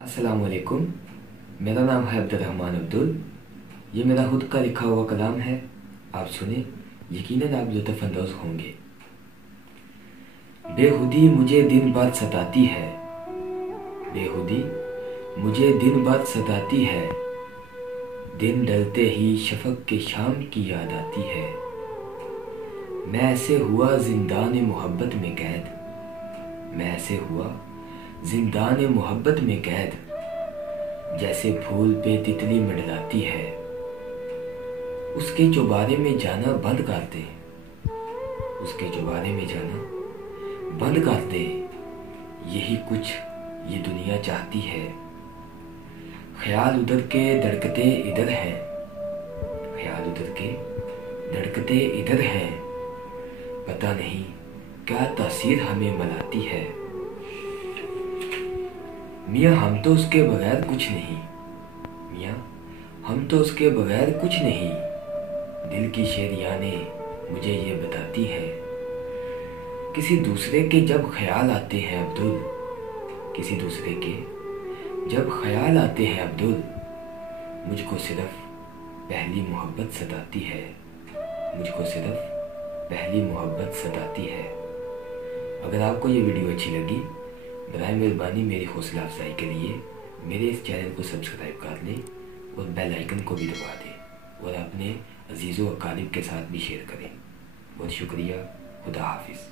अस्सलामुअलैकुम। मेरा नाम है अब्दुर्रहमान अब्दुल। ये मेरा खुद का लिखा हुआ कलाम है। आप सुने, यकीनन आप लुत्फ़ अंदोज़ होंगे। बेखुदी मुझे दिन बाद सताती है, बेखुदी मुझे दिन बाद सताती है। दिन ढलते ही शफ़क़ के शाम की याद आती है। मैं ऐसे हुआ ज़िंदान मोहब्बत में कैद, मैं ऐसे हुआ ज़िंदान मोहब्बत में कैद। जैसे फूल पे तितली मंडराती है, उसके चौबारे में जाना बंद कर दे, उसके चौबारे में जाना बंद कर दे। यही कुछ ये दुनिया चाहती है। ख्याल उधर के धड़कते इधर हैं, ख्याल उधर के धड़कते इधर हैं। पता नहीं क्या तासीर हमें मनाती है। मियाँ हम तो उसके बगैर कुछ नहीं, मियाँ हम तो उसके बगैर कुछ नहीं। दिल की शेरियानें मुझे ये बताती हैं। किसी दूसरे के जब ख्याल आते हैं अब्दुल, किसी दूसरे के जब ख्याल आते हैं अब्दुल, मुझको सिर्फ पहली मोहब्बत सताती है, मुझको सिर्फ पहली मोहब्बत सताती है। अगर आपको ये वीडियो अच्छी लगी, बराए मेहरबानी मेरी हौसला अफजाई के लिए मेरे इस चैनल को सब्सक्राइब कर लें और बेल आइकन को भी दबा दें और अपने अजीज़ों अकारीब के साथ भी शेयर करें। बहुत शुक्रिया। खुदा हाफिज़।